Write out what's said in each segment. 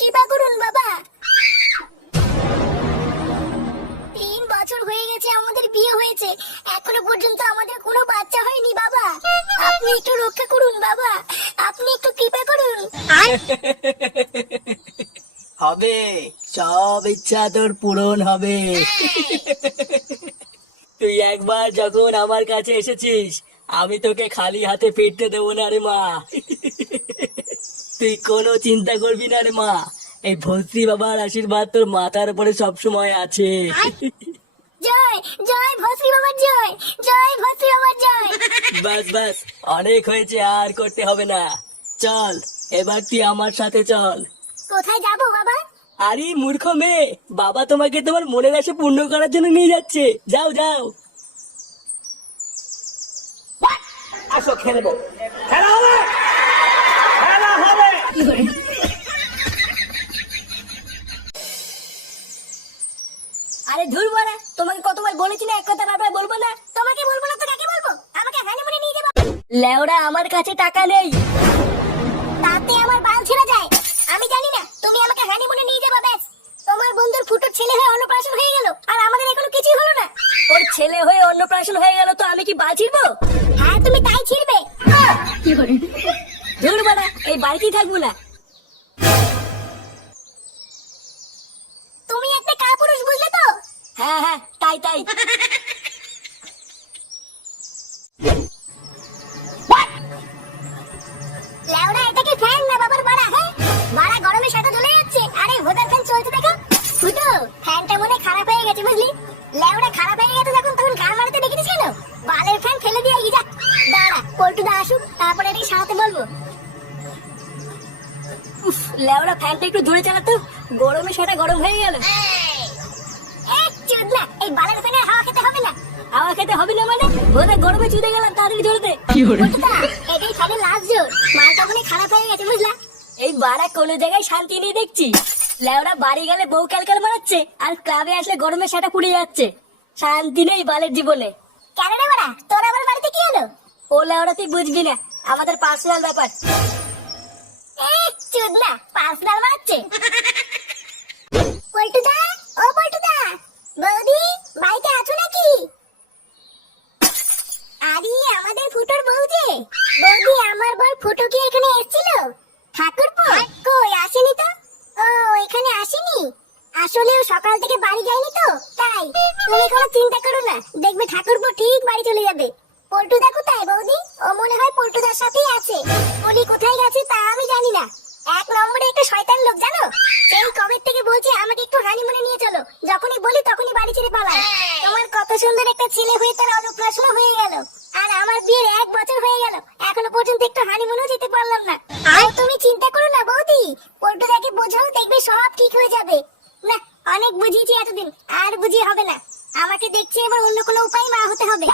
কৃপা করুন বাবা। 3 বছর হয়ে গেছে আমাদের বিয়ে হয়েছে, এখনো পর্যন্ত আমাদের কোনো বাচ্চা হয়নি বাবা। আপনি একটু রক্ষা করুন বাবা, আপনি একটু কৃপা করুন। হবে, সব ইচ্ছা তোর পূরণ হবে। তুই একবার যখন আমার কাছে এসেছিস, আমি তোকে খালি হাতে ফিরতে দেবো না রে মা। তুই কোনো চিন্তা করবি না রে মা, এই ভস্রী বাবার আশীর্বাদ তোর মাথার উপরে সবসময় আছে। জয় জয় ভস্রী বাবার জয়, জয় ভস্রী বাবার জয়। বাস বাস, অনেক হয়েছে, আর করতে হবে না। চল এবার তুই আমার সাথে চল। কোথায় যাবো বাবা? আরে মূর্খ মেয়ে, বাবা তোমাকে তোমার মনের আশা পূর্ণ করার জন্য নিয়ে যাচ্ছে। যাও যাও। আসো খেলবো, খেলা হবে, খেলা হবে। আরে ধুর বাড়া, তোমাকে কতবার বলেছি না এক কথা বারবার বলবো না? তোমাকে বলবো না তো কাকে বলবো? আমাকে হানিমুনে নিয়ে যাবো। লেওড়া, আমার কাছে টাকা নেই। তাতে আমার বাল ছেড়ে যায়। আমি জানি না, তুমি আমাকে হানিমুনে নিয়ে যাবে ব্যাস। তোমার বন্ধুর ফুটোর ছেলে হয়ে অন্নপ্রাশন হয়ে গেল, আর আমাদের এখনো কিছুই হলো না। ওর ছেলে হয়ে অন্নপ্রাশন হয়ে গেল তো আমি কি বাঁচিবো? হ্যাঁ তুমি তাই ছিড়বে। ধুর বাড়া, এই বাড়িতেই থাকবো না। তুমি একটা কাপুরুষ, বুঝলে তো? হ্যাঁ হ্যাঁ, তাই তাই। লেওড়া, এটা কি ফ্যান না বাবার বাড়া? হ্যাঁ বাড়া, গরমে সাটা জ্বলে যাচ্ছে, আরে ভোদার ফ্যান চলছে দেখো। ফুটো, ফ্যানটা মনে হয় খারাপ হয়ে গেছে বুঝলি। লেওড়া, খারাপ হয়ে গেছে যখন তখন গান মারাতে দেখেছিস কেন? বালের ফ্যান ফেলে দিয়ে যা। দাঁড়া পল্টুদা আসুক, তারপরে এটাই সারাতে বলবো। উফ, লেওড়া, ফ্যানটা একটু দূরে চালাতো, গরমে সেটা গরম হয়ে গেল। চুদনা, এই বালের ফ্যানে হাওয়া খেতে হবে না। হাওয়া খেতে হবে না মানে? বোধহয় গরমে চুদে গেলাম, তাড়াতাড়ি ধরে দে। পল্টুদা, এটাই ফ্যানের লাস্ট জোর, মালটা মনে হয় খারাপ হয়ে গেছে বুঝলা। এই বাড়া কোনো জায়গায় শান্তি নেই দেখছি। লেওড়া, বাড়ি গেলে বউ ক্যালকাল মারাচ্ছে, আর ক্লাবে আসলে গরমে সেটা পুড়ে যাচ্ছে। শান্তি নেই বালের জীবনে। কেন রে বাড়া, তোর আবার বাড়িতে কি হলো? ও লেওড়া, তুই বুঝবি না, আমাদের পার্সোনাল ব্যাপার। চুদনা, পার্সোনাল মারাচ্ছে। পল্টুদা, ও পল্টুদা, বৌদি বাড়িতে আছো নাকি? আরে আমাদের ফুটোর বউ যে। বৌদি, আমার বর ফুটো কি এখানে এসেছিল? ঠাকুরপো কই আসেনি তো। ও এখানে আসেনি, আসলে ও সকাল থেকে বাড়ি যায়নি তো তাই। তুমি কোনো চিন্তা করো না, দেখবে ঠাকুরপো ঠিক বাড়ি চলে যাবে। পল্টুদা কোথায় বৌদি? ও মনে হয় পল্টুদার সাথেই আছে। উনি কোথায় গেছে তা আমি জানি না। 1 নম্বরে একটা শয়তান লোক জানো, সেই কবে থেকে বলছে আমাকে একটু হানিমুনে নিয়ে চলো, যখনই বলি তখনই বাড়ি ছেড়ে পালায়। তোমার কত সুন্দর একটা ছেলে হয়ে তার অন্নপ্রাশন হয়ে গেল, আর আমার বিয়ের 1 বছর হয়ে গেল, এখনো পর্যন্ত একটু হানিমুনেও যেতে পারলাম না। আর তুমি চিন্তা করো না বৌদি, পল্টুদাকে বোঝাও, দেখবে সব ঠিক হয়ে যাবে। না, অনেক বুঝিয়েছি এতদিন, আর বুঝিয়ে হবে না। আমাকে দেখছি এবার অন্য কোনো উপায় মা হতে হবে।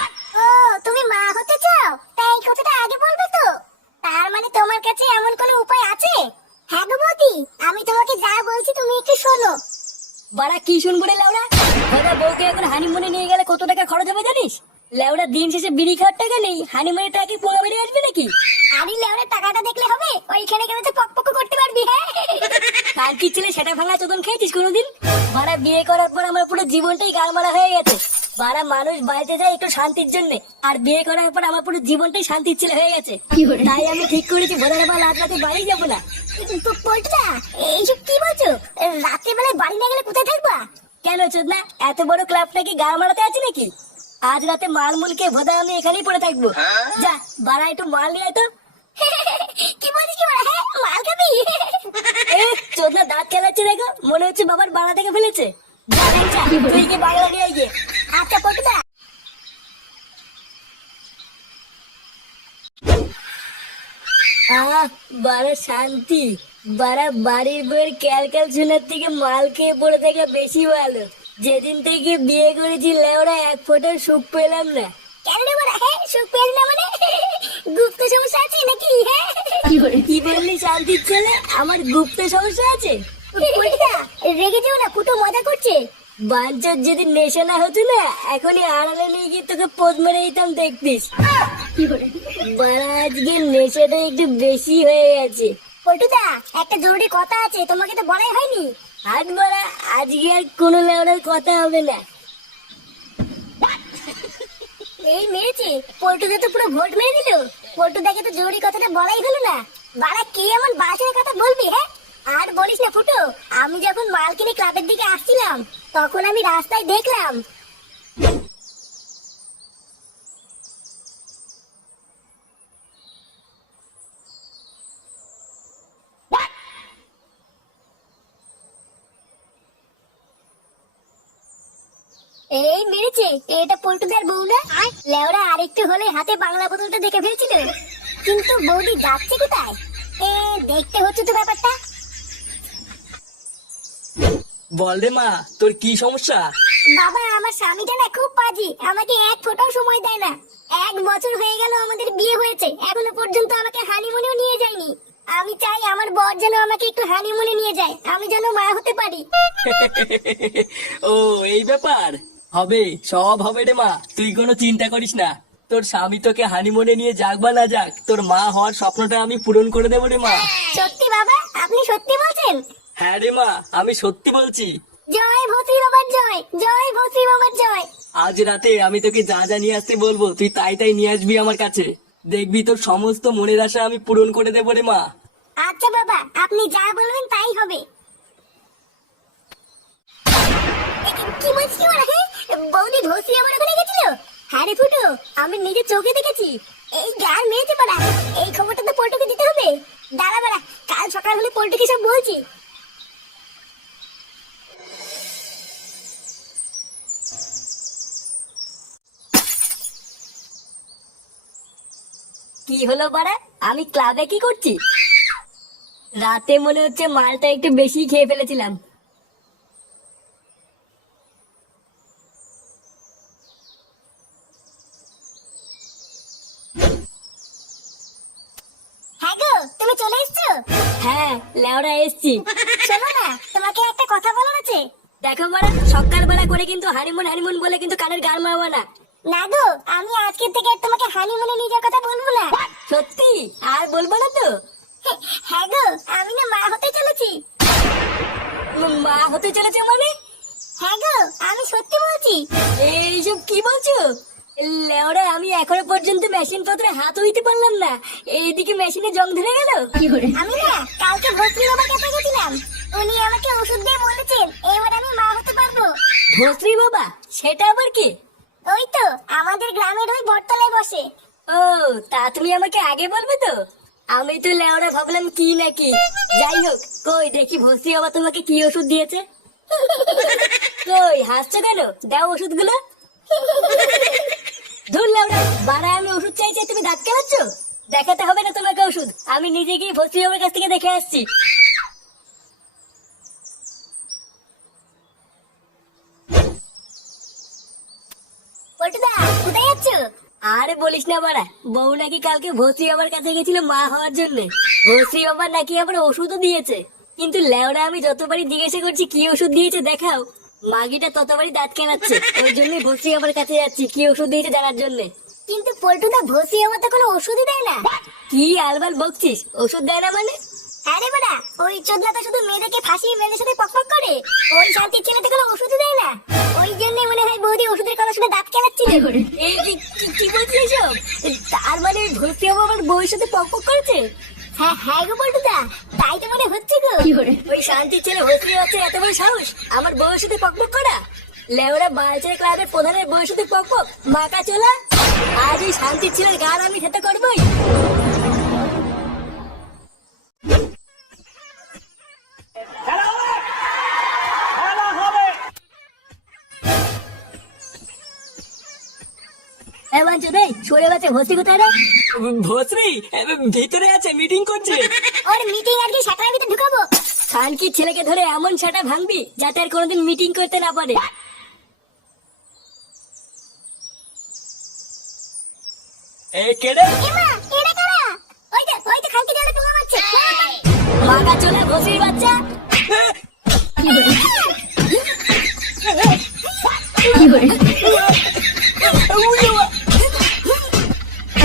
ও তুমি মা হতে চাও, তাই এই কথাটা আগে বলবে তো। তার মানে তোমার কাছে এমন কোনো উপায় আছে? হ্যাঁ গো বৌদি, আমি তোমাকে যা বলছি তুমি একটু শোনো। বাড়া, কি শুনবো রে লেওড়া? দাদা, বউকে এখন হানিমুনে নিয়ে গেলে কত টাকা খরচ হবে জানিস? লেওড়া, দিন শেষে বিড়ি খাওয়ার টাকা নেই, হানিমুনের টাকা কি পোঙা বেরিয়ে আসবে নাকি? আরে লেওরা, টাকাটা দেখলে হবে? ওইখানে গেলে তো পক পক করতে পারবি। হ্যাঁ কার কি ছেলে সেটা ভাঙা চোদন খেয়েছিস কোনোদিন? বাড়া, বিয়ে করার পর আমার পুরো জীবনটাই গালমারা হয়ে গেছে। বাড়া, মানুষ বাড়িতে যায় একটু শান্তির জন্য, আর বিয়ে করার পর আমার পুরো জীবনটাই শান্তির ছেলে হয়ে গেছে। তাই আমি ঠিক করেছি বোধহয় আবার রাত রাতে বাড়ি যাবো না। পল্টুদা, এইসব কি বলছো? রাত্রে বেলায় বাড়ি না গেলে কোথায় থাকবা? কেন চোদনা, এত বড় ক্লাবটা কি গাল মারাতে আছে নাকি? আজ রাতে মাল মুলকে বোধ আমি এখানেই পড়ে থাকবো। যা বাড়া, একটু মাল নিয়ে আয় তো। কি বলছিস কি বলা? হ্যাঁ মাল খাবি? এ চোদনা, দাঁত খেলাচ্ছে দেখো, মনে হচ্ছে বাবার বাড়া থেকে ফেলেছে। যা রে, যা, তুই কি বাংলা নিয়ে আয় গিয়ে। আচ্ছা পল্টুদা। বাড়া শান্তি। বাড়া, বাড়ির বইয়ের ক্যালক্যাল শোনার থেকে মাল খেয়ে পড়ে থাকা বেশি ভালো। যেদিন থেকে বিয়ে করেছি লেওরা, এক ফোঁটা সুখ পেলাম না। কেন রে বলা? হ্যাঁ সুখ পেলি না মানে? গুপ্ত সমস্যা আছে নাকি? হ্যাঁ কি বললি শান্তির ছেলে? আমার গুপ্ত সমস্যা আছে? পল্টুদা, রেগে যেও না, ফুটো মজা করছে। বাঞ্চর যদি নেশা না হতো না, এখনই আড়ালে নিয়ে গিয়ে তোকে পোজ মেরে দিতাম, দেখতিস। বাড়া, আজকে নেশাটা একটু বেশি হয়ে গেছে। পল্টুদা, একটা জরুরি কথা আছে, তোমাকে তো বলাই হয়নি। আজ বড়া, আজকে আর কোনো লেওড়ার কথা হবে না। এই মেরেছে, পল্টুদা তো পুরো ভোট মেরে দিল। পল্টুদাকে তো জরুরি কথাটা বলাই হলো না। বাড়া কে এমন বাজে কথা বলবি? হ্যাঁ, আর বলিস না ফুটো, আমি যখন মাল কিনে ক্লাবের দিকে আসছিলাম তখন আমি রাস্তায় দেখলাম। এই মেরেছে, এটা পল্টুদার বউ না? লেওরা আরেকটু হলে হাতে বাংলা বোতলটা দেখে ফেলছিল। কিন্তু বৌদি যাচ্ছে কোথায়? দেখতে হচ্ছে তো ব্যাপারটা। বল রে মা, তোর কি সমস্যা? বাবা, আমার স্বামীটা না খুব পাজি, আমাকে এক ফোঁটাও সময় দেয় না। 1 বছর হয়ে গেল আমাদের বিয়ে হয়েছে, এখনো পর্যন্ত আমাকে হানিমুনেও নিয়ে যায়নি। আমি চাই আমার বর যেন আমাকে একটু হানিমুনে নিয়ে যায়, আমি যেন মা হতে পারি। ও এই ব্যাপার, হবে, সব হবে রে মা, তুই কোনো চিন্তা করিস না। তোর স্বামী তোকে হানিমুনে নিয়ে যাক বা না যাক, তোর মা হওয়ার স্বপ্নটা আমি পূরণ করে দেবো রে মা। সত্যি বাবা? আপনি সত্যি বলছেন? হ্যাঁ রে মা, আমি সত্যি বলছি। জয় ভস্রী বাবার জয়, জয় ভস্রী বাবার জয়। আজ রাতে আমি তোকে যা যা নিয়ে আসতে বলবো তুই তাই তাই নিয়ে আসবি আমার কাছে। দেখবি তোর সমস্ত মনের আশা আমি পূরণ করে দেবো রে মা। আচ্ছা বাবা, আপনি যা বলবেন তাই হবে। কি বলছিস ওরা? বৌদি ভস্রী আমার ওখানে গেছিল? হ্যাঁ রে ফুটো, আমি নিজের চোখে দেখেছি। এই গান মেয়েছে পাড়া, এই খবরটা তো পল্টুকে দিতে হবে। দাঁড়া বাড়া, কাল সকাল হলে পল্টুকে সব বলছি। কি হলো বাড়া, আমি ক্লাবে কি করছি? রাতে মনে হচ্ছে মালটা একটু বেশি খেয়ে ফেলেছিলাম। হ্যাঁ গো, তুমি চলে এসছো? হ্যাঁ লেওড়া এসছি। শোনো না, তোমাকে একটা কথা বলার আছে। দেখো বাড়া, সকালবেলা করে কিন্তু হানিমুন হানিমুন বলে কিন্তু কানের গান মারবো না। না গো, আমি আজকের থেকে আর তোমাকে হানিমুনে নিয়ে যাওয়ার কথা বলবো না। সত্যি আর বলবো না তো? হ্যাঁ গো, আমি না মা হতে চলেছি। মা হতে চলেছে মানে? হ্যাঁ গো, আমি সত্যি বলছি। এইসব কি বলছো? লেওড়া, আমি এখনো পর্যন্ত মেশিন পত্রে হাত দিতে পারলাম না, এইদিকে মেশিনে জং ধরে গেল। আমি না কালকে ভস্রী বাবার কাছে গেছিলাম, উনি আমাকে ওষুধ দিয়ে বলেছেন এবার আমি মা হতে পারবো। ভস্রী বাবা? সেটা আবার কি? ওই তো আমাদের গ্রামের ওই বটতলায় বসে। ও, তা তুমি আমাকে আগে বলবে তো? আমি তো লেওড়া ভাবলাম কি নাকি। যাই হোক, কই দেখি ভস্রী বাবা তোমাকে কি ওষুধ দিয়েছে। কই হাসছো কেন? দাও ওষুধগুলো। ধুর লেওড়া, বাড়া আমি ওষুধ চাইছি, তুমি দাঁত কেলাচ্ছ? দেখাতে হবে না তোমাকে ওষুধ, আমি নিজে গিয়ে ভস্রী বাবার কাছ থেকে দেখে আসছি। পল্টুদা, কোথায় যাচ্ছ? আরে বলিস না বাড়া, বউ নাকি কালকে ভস্রী বাবার কাছে গেছিল মা হওয়ার জন্য। ভস্রী বাবা নাকি আবার ওষুধও দিয়েছে, কিন্তু লেওড়া আমি যতবারই জিজ্ঞাসা করছি কি ওষুধ দিয়েছে দেখাও, মাগিটা ততবারই দাঁত কেনাচ্ছে। ওই জন্যই ভস্রী বাবার কাছে যাচ্ছি কি ওষুধ দিয়েছে জানার জন্য। কিন্তু পল্টুদা, ভস্রী বাবা তো কোনো ওষুধই দেয় না। কি আলবাল বকছিস? ওষুধ দেয় না মানে? আরে বাড়া, ওই চোদনা তো শুধু মেয়েদেরকে ফাঁসিয়ে মেয়েদের সাথে পকপক করে। ওই শান্তির ছেলেতে কোনো ওষুধই দেয় না। ওই জন্যই মনে হয় বৌদি ওষুধের কথা শুনে দাঁত কেলাচ্ছিল। এই কি বলছিস এসব? তার মানে ওই ভস্রী বাবা আমার বউয়ের সাথে পকপক করেছে? হ্যাঁ হ্যাঁ গো পল্টুদা, তাই তো মনে হচ্ছে গো। ওই শান্তির ছেলে ভস্রী হচ্ছে এত বড় সাহস আমার বউয়ের সাথে পকপক করা? লেওরা বালচের ক্লাবের প্রধানের বউয়ের সাথে পকপক? মাকা চোলা, আজ এই শান্তির ছেলের গান আমি খেতে করবোই। সরে বাচ্চা ভস্রী কোথায় রে? ভস্রী ভিতরে আছে, মিটিং করছে। ওর মিটিং আজকে সাঁতারের ভিতরে ঢুকাবো। খানকির ছেলেকে ধরে এমন সেটা ভাঙবি যাতে আর কোনোদিন মিটিং করতে না পারে। এ কেডে? এমা, এটা কারা? ওই তো খানকি জালে পোঙা মারছে। মাকা চোলা ভস্রীর বাচ্চা। কি